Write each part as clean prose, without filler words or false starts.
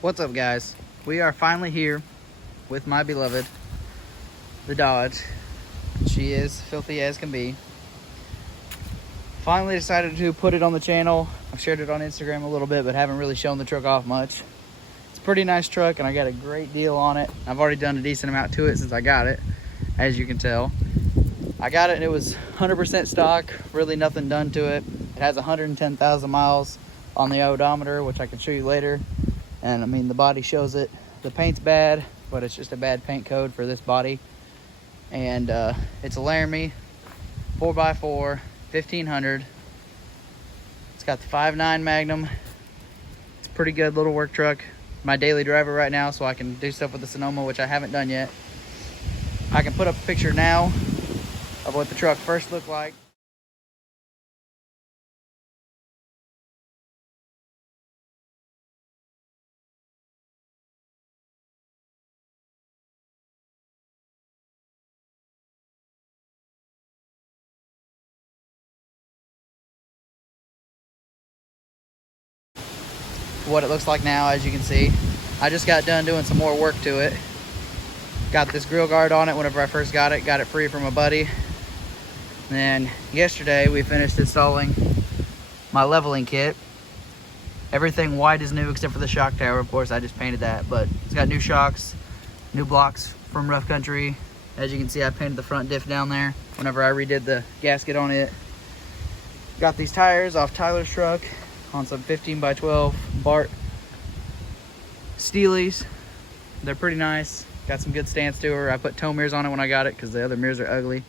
What's up, guys? We are finally here with my beloved, the Dodge. She is filthy as can be. Finally decided to put it on the channel. I've shared it on Instagram a little bit, but haven't really shown the truck off much. It's a pretty nice truck, and I got a great deal on it. I've already done a decent amount to it since I got it, as you can tell. I got it and it was 100% stock, really nothing done to it. It has 110,000 miles on the odometer, which I can show you later. And I mean, the body shows it. The paint's bad, but it's just a bad paint code for this body. And it's a Laramie 4x4 1500. It's got the 5.9 Magnum. It's a pretty good little work truck. My daily driver right now, so I can do stuff with the Sonoma, which I haven't done yet. I can put up a picture now of what the truck first looked like. What it looks like now, as you can see. I just got done doing some more work to it. Got this grill guard on it whenever I first got it free from a buddy. And then yesterday we finished installing my leveling kit. Everything white is new except for the shock tower. Of course, I just painted that, but it's got new shocks, new blocks from Rough Country. As you can see, I painted the front diff down there whenever I redid the gasket on it. Got these tires off Tyler's truck on some 15x12 Bart Steelies. They're pretty nice. Got some good stance to her. I put tow mirrors on it when I got it because the other mirrors are ugly.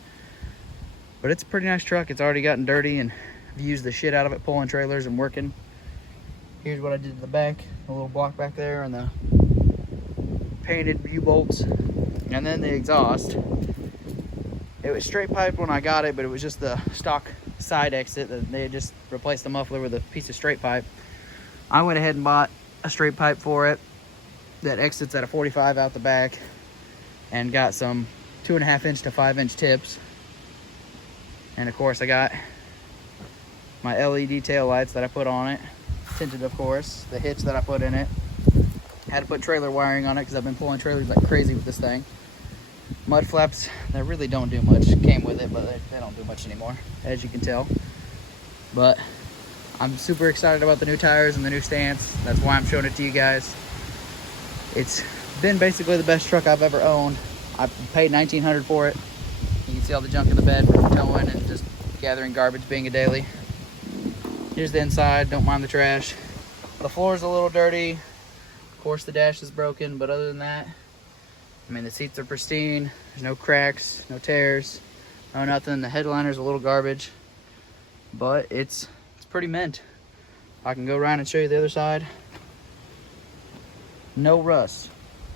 But it's a pretty nice truck. It's already gotten dirty and I've used the shit out of it pulling trailers and working. Here's what I did to the back. A little block back there and the painted U-bolts. And then the exhaust. It was straight piped when I got it, but it was just the stock side exit that they had just replaced the muffler with a piece of straight pipe. I went ahead and bought a straight pipe for it that exits at a 45 out the back, and got some 2.5 inch to 5 inch tips. And of course I got my LED tail lights that I put on it, tinted of course, the hitch that I put in it. Had to put trailer wiring on it because I've been pulling trailers like crazy with this thing. Mud flaps, they really don't do much. Came with it, but they don't do much anymore, as you can tell. But I'm super excited about the new tires and the new stance. That's why I'm showing it to you guys. It's been basically the best truck I've ever owned. I paid $1,900 for it. You can see all the junk in the bed from towing and just gathering garbage being a daily. Here's the inside, don't mind the trash. The floor's a little dirty. Of course the dash is broken, but other than that, I mean, the seats are pristine. There's no cracks, no tears, no nothing. The headliner's a little garbage, but it's pretty mint. I can go around and show you the other side. No rust.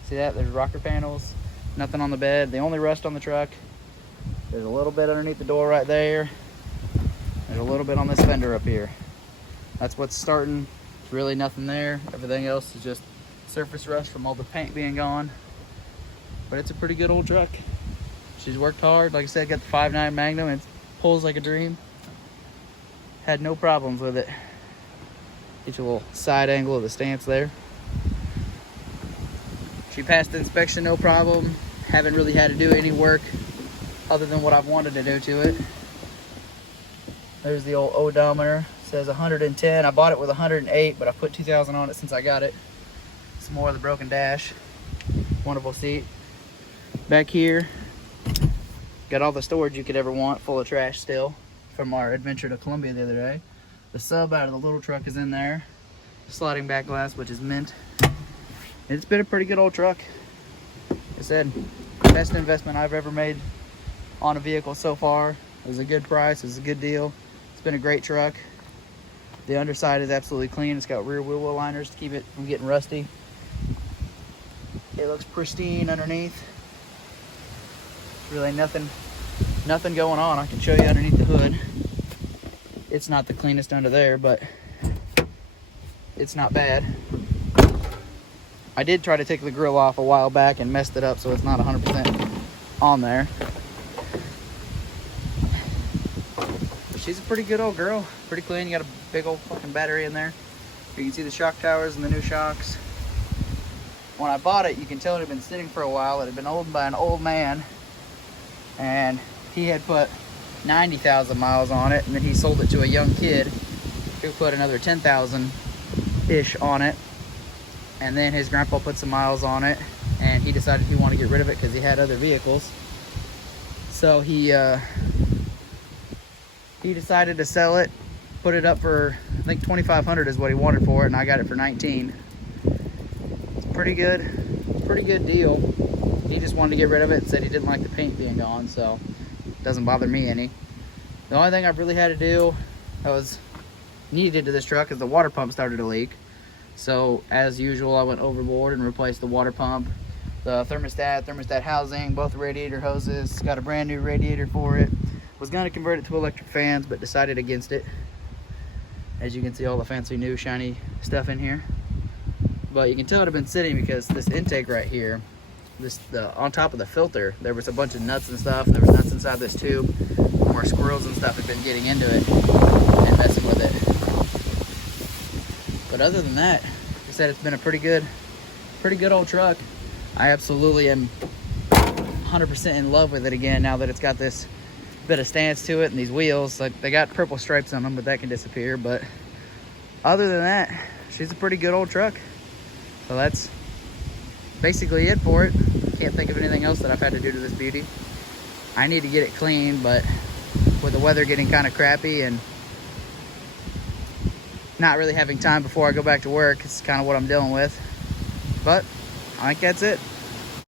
See that? There's rocker panels, nothing on the bed. The only rust on the truck, there's a little bit underneath the door right there. There's a little bit on this fender up here. That's what's starting. There's really nothing there. Everything else is just surface rust from all the paint being gone. But it's a pretty good old truck. She's worked hard. Like I said, got the 5.9 Magnum. It pulls like a dream. Had no problems with it. Get you a little side angle of the stance there. She passed the inspection, no problem. Haven't really had to do any work other than what I've wanted to do to it. There's the old odometer. It says 110. I bought it with 108, but I put 2,000 on it since I got it. Some more of the broken dash. Wonderful seat. Back here, got all the storage you could ever want, full of trash still from our adventure to Columbia the other day. The sub out of the little truck is in there. Sliding back glass, which is mint. It's been a pretty good old truck. Like I said, best investment I've ever made on a vehicle so far. It was a good price, it was a good deal. It's been a great truck. The underside is absolutely clean. It's got rear wheel well liners to keep it from getting rusty. It looks pristine underneath. There's really nothing going on. I can show you underneath the hood. It's not the cleanest under there, but it's not bad. I did try to take the grill off a while back and messed it up so it's not 100% on there. But she's a pretty good old girl. Pretty clean. You got a big old fucking battery in there. You can see the shock towers and the new shocks. When I bought it, you can tell it had been sitting for a while. It had been owned by an old man, and he had put 90,000 miles on it, and then he sold it to a young kid who put another 10,000-ish on it. And then his grandpa put some miles on it, and he decided he wanted to get rid of it because he had other vehicles. So he decided to sell it, put it up for, I think $2,500 is what he wanted for it, and I got it for 19. It's pretty good deal. He just wanted to get rid of it, said he didn't like the paint being gone, so it doesn't bother me any. The only thing I've really had to do that was needed to this truck is the water pump started to leak. So as usual, I went overboard and replaced the water pump, the thermostat housing, both radiator hoses. Got a brand new radiator for it. Was going to convert it to electric fans, but decided against it. As you can see, all the fancy new shiny stuff in here. But you can tell it had been sitting because this intake right here, on top of the filter, there was a bunch of nuts and stuff. There was nuts inside this tube where squirrels and stuff had been getting into it and messing with it. But other than that, like I said, it's been a pretty good old truck. I absolutely am 100% in love with it again now that it's got this bit of stance to it and these wheels. Like, they got purple stripes on them, but that can disappear. But other than that, she's a pretty good old truck. So that's basically it for it. Can't think of anything else that I've had to do to this beauty. I need to get it cleaned, but with the weather getting kind of crappy and not really having time before I go back to work, it's kind of what I'm dealing with. But I think that's it.